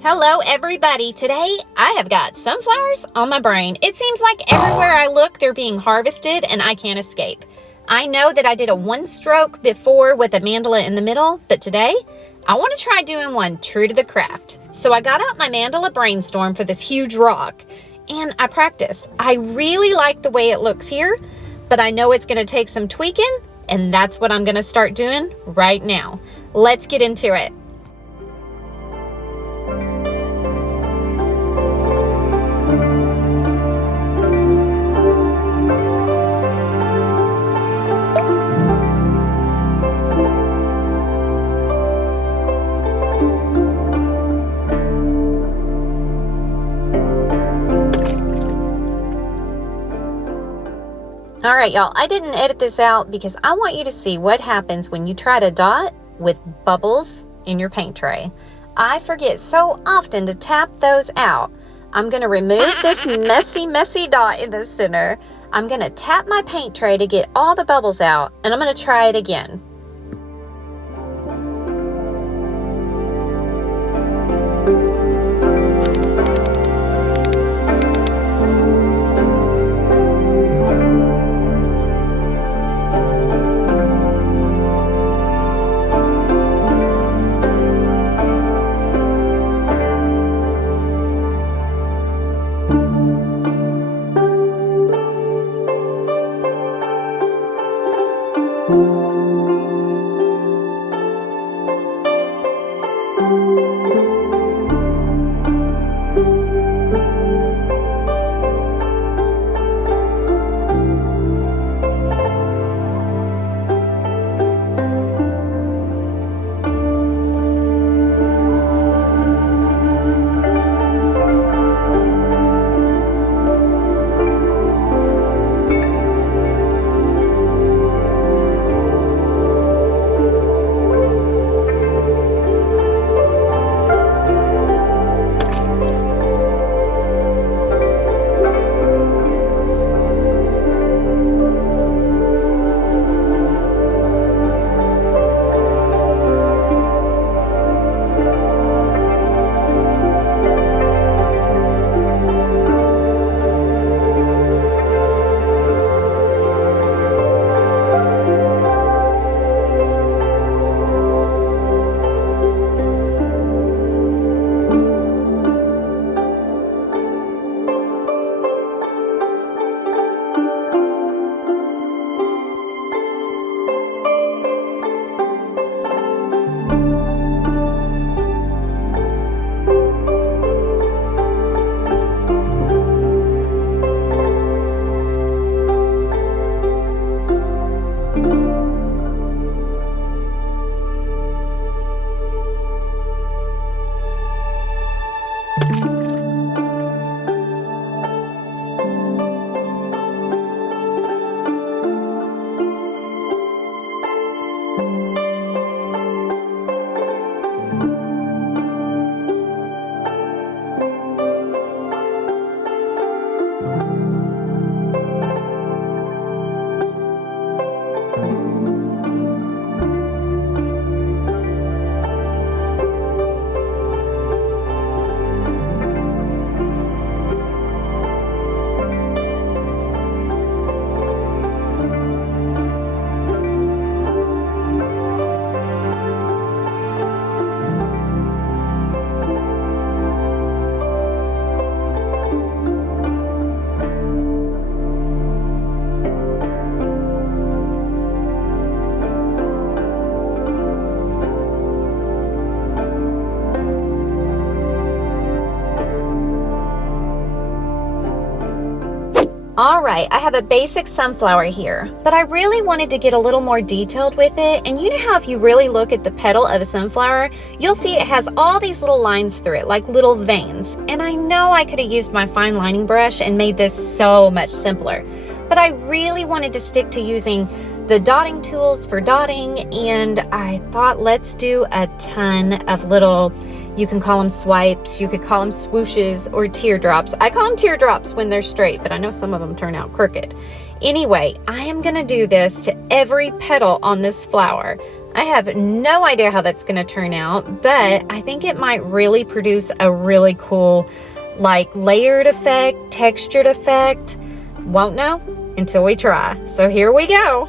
Hello everybody, today I have got sunflowers on my brain. It seems like everywhere I look they're being harvested and I can't escape. I know that I did a one stroke before with a mandala in the middle, but today I want to try doing one true to the craft. So I got out my Mandala Brainstorm for this huge rock and I practiced. I really like the way it looks here, but I know it's going to take some tweaking and that's what I'm going to start doing right now. Let's get into it. All right, y'all, I didn't edit this out because I want you to see what happens when you try to dot with bubbles in your paint tray. I forget so often to tap those out. I'm gonna remove this messy dot in the center. I'm gonna tap my paint tray to get all the bubbles out, and I'm gonna try it again. All right, I have a basic sunflower here, but I really wanted to get a little more detailed with it. And you know how if you really look at the petal of a sunflower, you'll see it has all these little lines through it, like little veins. And I know I could have used my fine lining brush and made this so much simpler, but I really wanted to stick to using the dotting tools for dotting, and I thought let's do a ton of little, you can call them swipes, you could call them swooshes or teardrops. I call them teardrops when they're straight, but I know some of them turn out crooked. Anyway, I am gonna do this to every petal on this flower. I have no idea how that's gonna turn out, but I think it might really produce a really cool, like, layered effect, textured effect. Won't know until we try. So here we go.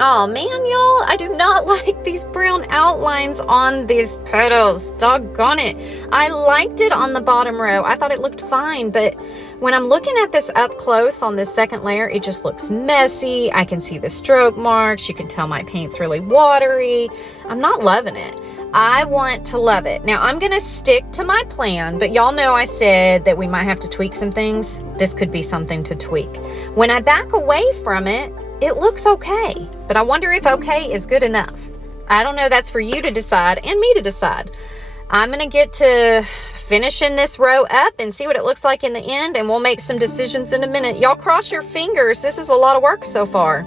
Oh man, y'all, I do not like these brown outlines on these petals. Doggone it. I liked it on the bottom row. I thought it looked fine, but when I'm looking at this up close on this second layer, it just looks messy. I can see the stroke marks. You can tell my paint's really watery. I'm not loving it. I want to love it. Now, I'm going to stick to my plan, but y'all know I said that we might have to tweak some things. This could be something to tweak. When I back away from it, it looks okay, but I wonder if okay is good enough. I don't know. That's for you to decide and me to decide. I'm going to get to finishing this row up and see what it looks like in the end, and we'll make some decisions in a minute. Y'all cross your fingers. This is a lot of work so far.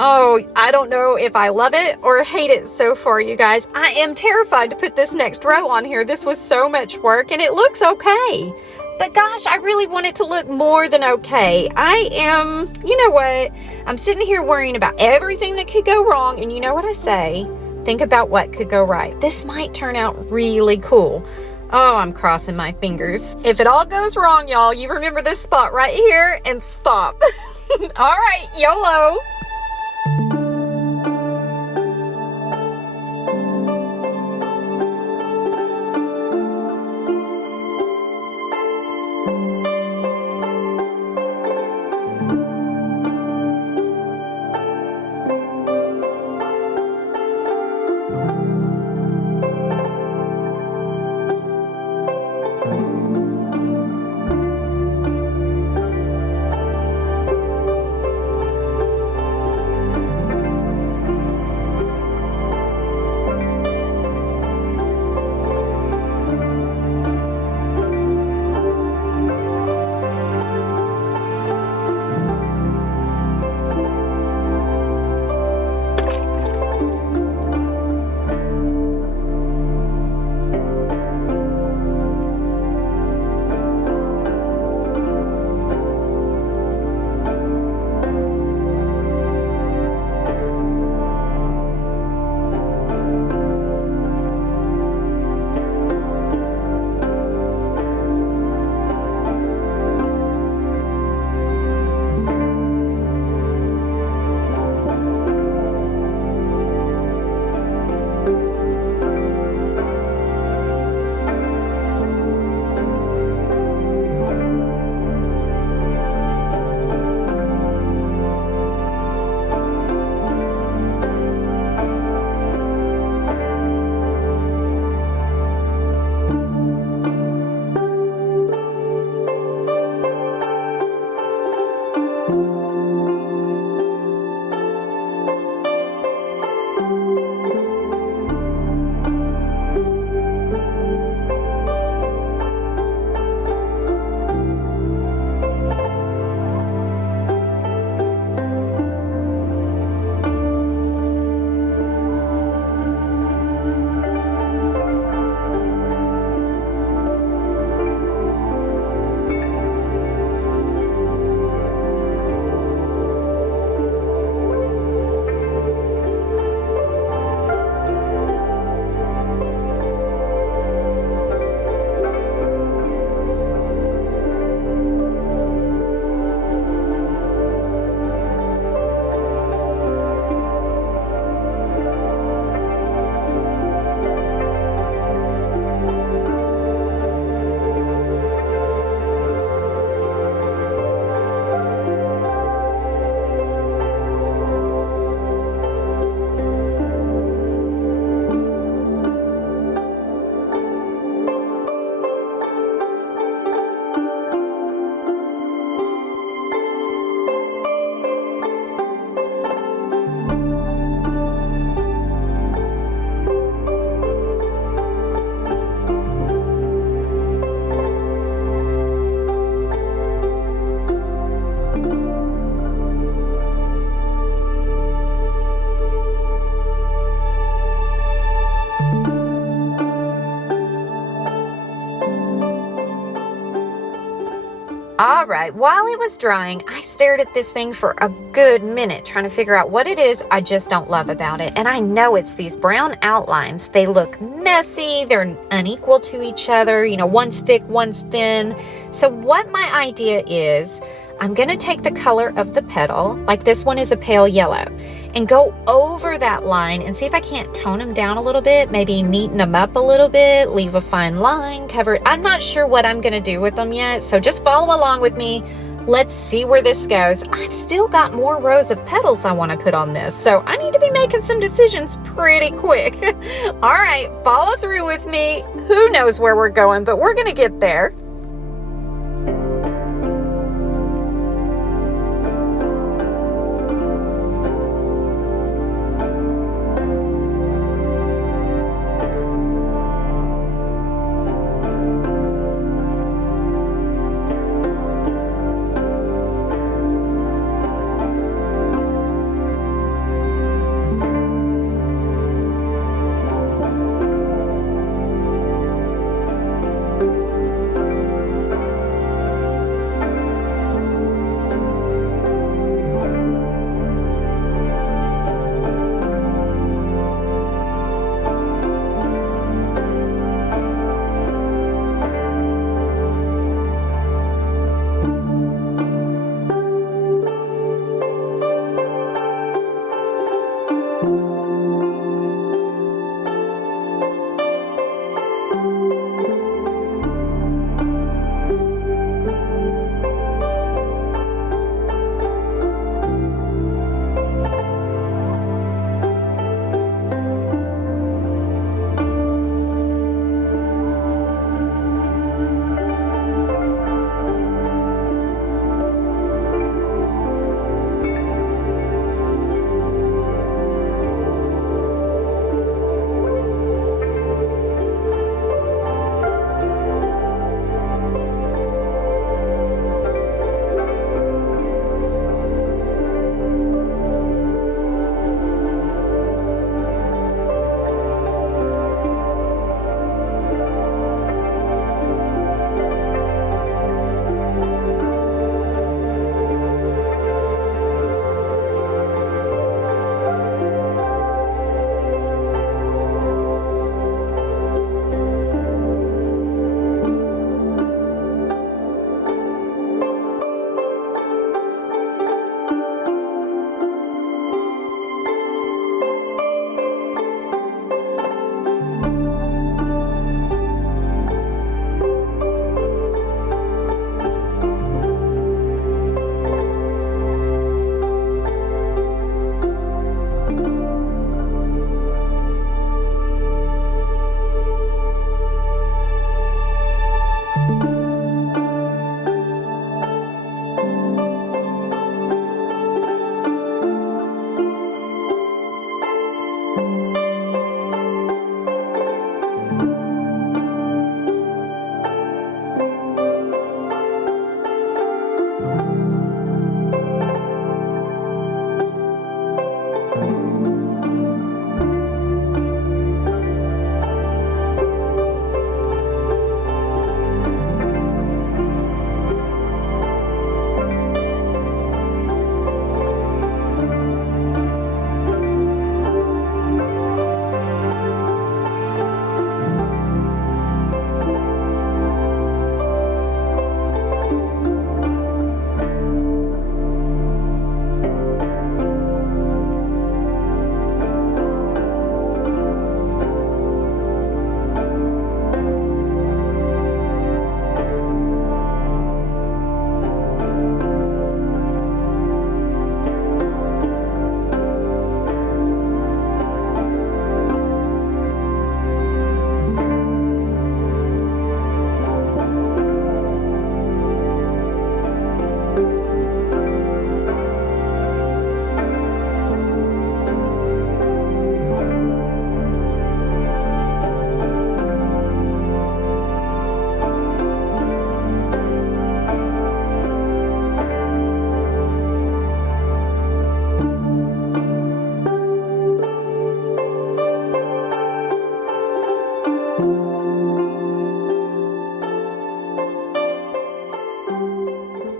Oh, I don't know if I love it or hate it so far, you guys. I am terrified to put this next row on here. This was so much work, and it looks okay. But gosh, I really want it to look more than okay. You know what? I'm sitting here worrying about everything that could go wrong, and you know what I say? Think about what could go right. This might turn out really cool. Oh, I'm crossing my fingers. If it all goes wrong, y'all, you remember this spot right here and stop. All right, YOLO. All right, while it was drying, I stared at this thing for a good minute trying to figure out what it is I just don't love about it. And I know it's these brown outlines. They look messy, they're unequal to each other, you know, one's thick, one's thin. So what my idea is, I'm gonna take the color of the petal, like this one is a pale yellow, and go over that line and see if I can't tone them down a little bit, maybe neaten them up a little bit, leave a fine line, cover it. I'm not sure what I'm gonna do with them yet, so just follow along with me. Let's see where this goes. I've still got more rows of petals I wanna put on this, so I need to be making some decisions pretty quick. All right, follow through with me. Who knows where we're going, but we're gonna get there.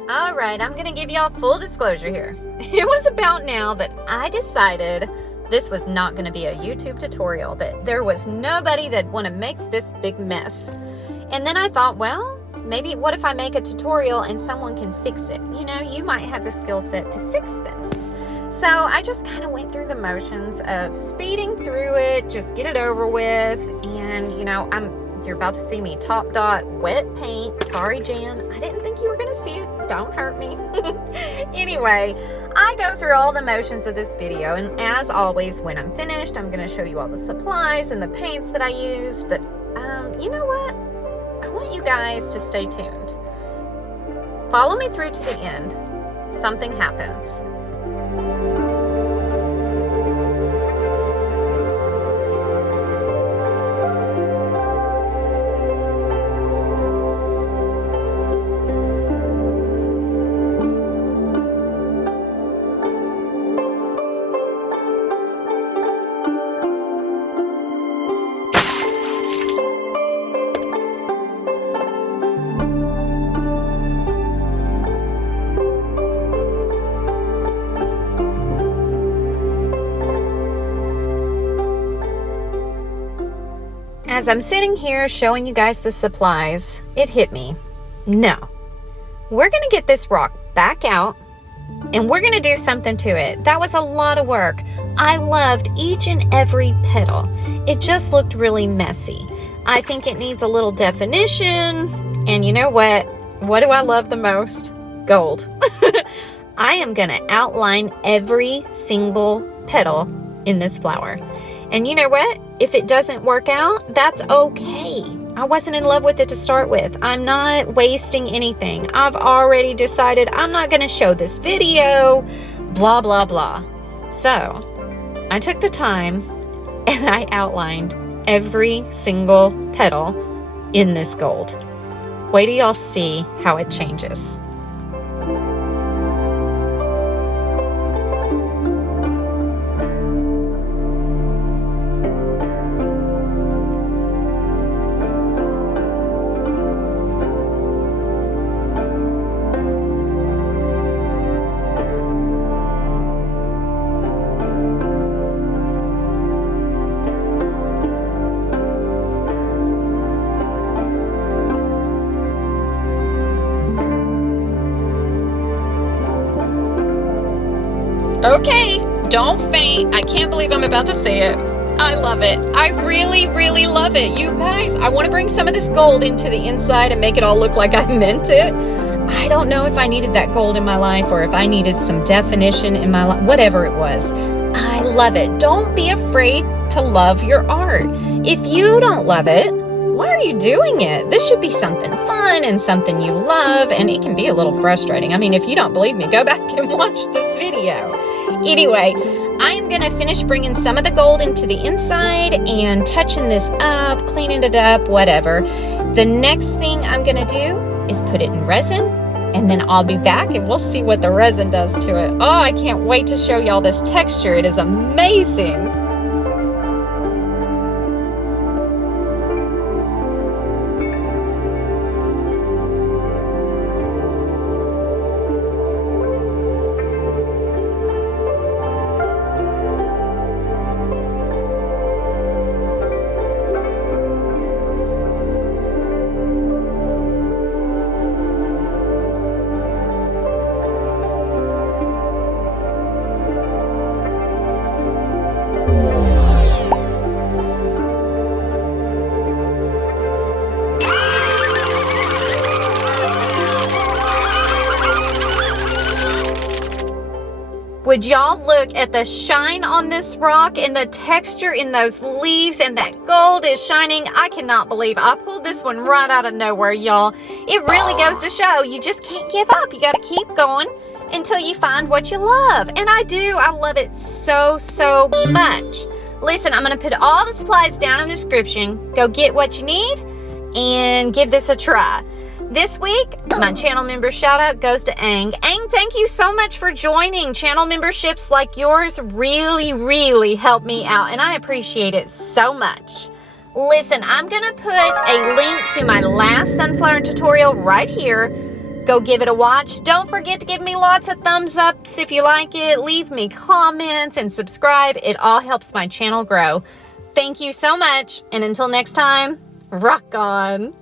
All right, I'm gonna give y'all full disclosure here. It was about now that I decided this was not gonna be a YouTube tutorial, that there was nobody that want to make this big mess. And then I thought, well, maybe what if I make a tutorial and someone can fix it? You know, you might have the skill set to fix this. So I just kind of went through the motions of speeding through it, just get it over with. And you know, you're about to see me top dot wet paint. Sorry, Jan, I didn't think you were gonna see it. Don't hurt me. Anyway, I go through all the motions of this video, and as always, when I'm finished, I'm gonna show you all the supplies and the paints that I used. But you know what? I want you guys to stay tuned. Follow me through to the end. Something happens. As I'm sitting here showing you guys the supplies, it hit me. No, we're gonna get this rock back out and we're gonna do something to it. That was a lot of work. I loved each and every petal. It just looked really messy. I think it needs a little definition. And you know what? What do I love the most? Gold. I am gonna outline every single petal in this flower. And you know what? If it doesn't work out, that's okay. I wasn't in love with it to start with. I'm not wasting anything. I've already decided I'm not gonna show this video, blah, blah, blah. So I took the time and I outlined every single petal in this gold. Wait till y'all see how it changes. Okay, don't faint. I can't believe I'm about to say it. I love it. I really, really love it. You guys, I want to bring some of this gold into the inside and make it all look like I meant it. I don't know if I needed that gold in my life or if I needed some definition in my life, whatever it was. I love it. Don't be afraid to love your art. If you don't love it, why are you doing it? This should be something fun and something you love, and it can be a little frustrating. I mean, if you don't believe me, go back and watch this video. Anyway, I am gonna finish bringing some of the gold into the inside and touching this up, cleaning it up, whatever. The next thing I'm gonna do is put it in resin, and then I'll be back and we'll see what the resin does to it. Oh, I can't wait to show y'all this texture. It is amazing. Would y'all look at the shine on this rock and the texture in those leaves, and that gold is shining. I cannot believe I pulled this one right out of nowhere, y'all. It really goes to show you just can't give up. You got to keep going until you find what you love. And I do. I love it so, so much. Listen, I'm going to put all the supplies down in the description. Go get what you need and give this a try. This week, my channel member shout out goes to Ang. Ang, thank you so much for joining. Channel memberships like yours really, really help me out, and I appreciate it so much. Listen, I'm gonna put a link to my last sunflower tutorial right here. Go give it a watch. Don't forget to give me lots of thumbs ups if you like it. Leave me comments and subscribe. It all helps my channel grow. Thank you so much, and until next time, rock on!